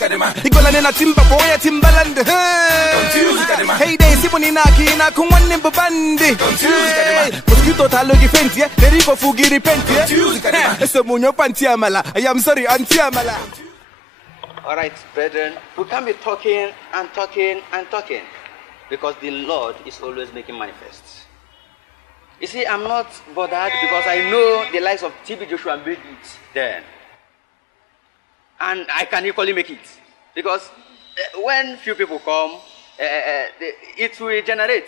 Iguala nena timba boya timbaland. Hey day sibuni na kumwani mbabandi. Mosquito talo gifenti Nerigo fugi repenti Ese munyo panti amala. I am sorry anti amala. Alright, brethren, we can't be talking and talking and talking because the Lord is always making manifest. You see, I'm not bothered because I know the likes of TB Joshua made it then. And I can equally make it. Because when few people come, it will generate.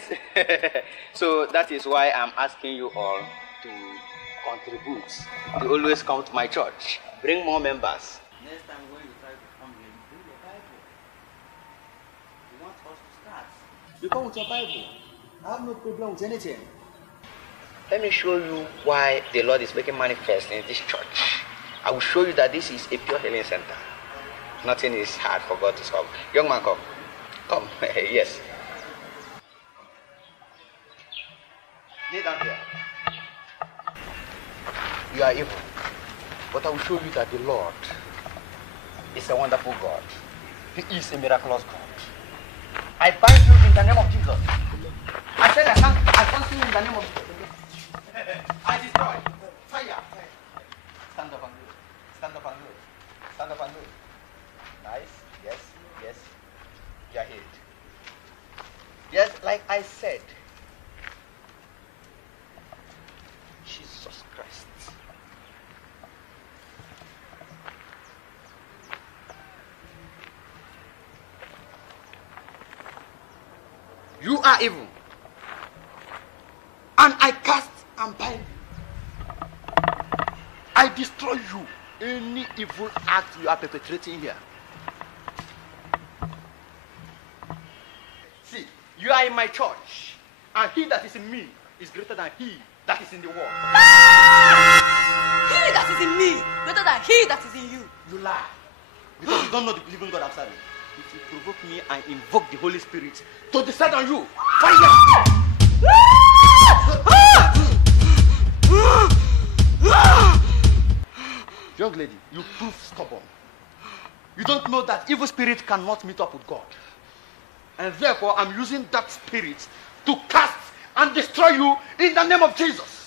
So that is why I'm asking you all to contribute. To always come to my church. Bring more members. Next time when you try to come in, bring your Bible. You want us to start. You come with your Bible. I have no problem with anything. Let me show you why the Lord is making manifest in this church. I will show you that this is a pure healing center. Nothing is hard for God to solve. Young man, come. Come. Yes. Kneel down here. You are evil. But I will show you that the Lord is a wonderful God. He is a miraculous God. I bind you in the name of Jesus. I said I can't you in the name of Jesus. I destroy. Fire. Stand up and do it. Stand up and do it. Stand up and do it. Nice. Yes. Yes. You are healed. Yes, like I said. Jesus Christ. You are evil. And I cast and bind you. I destroy you. Any evil act you are perpetrating here. See, you are in my church. And he that is in me is greater than he that is in the world. He that is in me greater than he that is in you. You lie. Because you don't know the living God I'm serving. If you provoke me, I invoke the Holy Spirit to descend on you. Fire! Young lady, you prove stubborn. You don't know that evil spirit cannot meet up with God. And therefore, I'm using that spirit to cast and destroy you in the name of Jesus.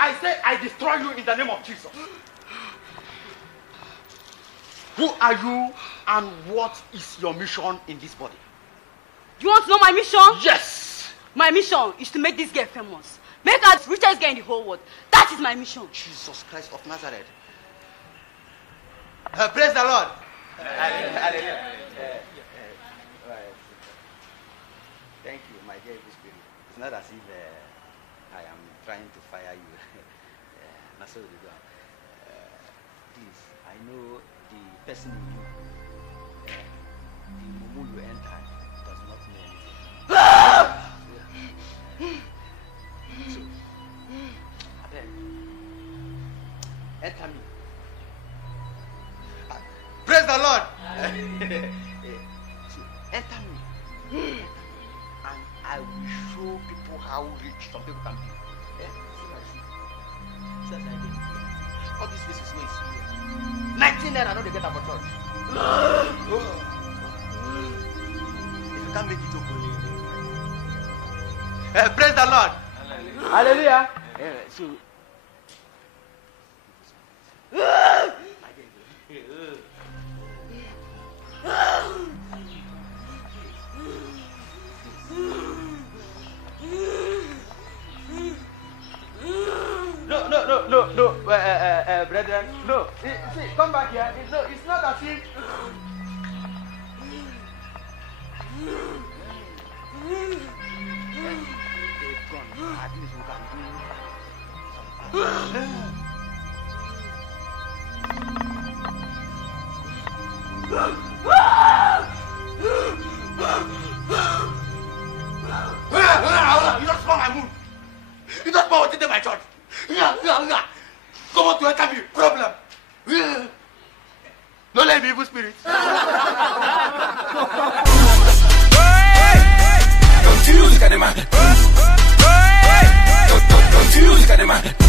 I say I destroy you in the name of Jesus. Who are you and what is your mission in this body? You want to know my mission? Yes. My mission is to make this girl famous. Make her the richest girl in the whole world. That is my mission. Jesus Christ of Nazareth. Praise the Lord. Hallelujah. Thank you, my dear Holy Spirit. It's not as if I am trying to fire you. That's what we do. Please, I know the person in you, the mumu you enter, does not know anything. So, enter me. Praise the Lord. So, enter me. And I will show people how rich some people can be. See as I did. All these faces where you see 19 naira, I know they get up for church. If you can't make it open. Praise the Lord. Hallelujah. So No, brethren, no. See, come back here. It's not as if. They've gone. At least we can do something. You don't spoil my mood. You don't spoil what's in my church. Come on to enter me. Problem. Don't let me evil spirits. Don't you look at the man. Don't you look at the man.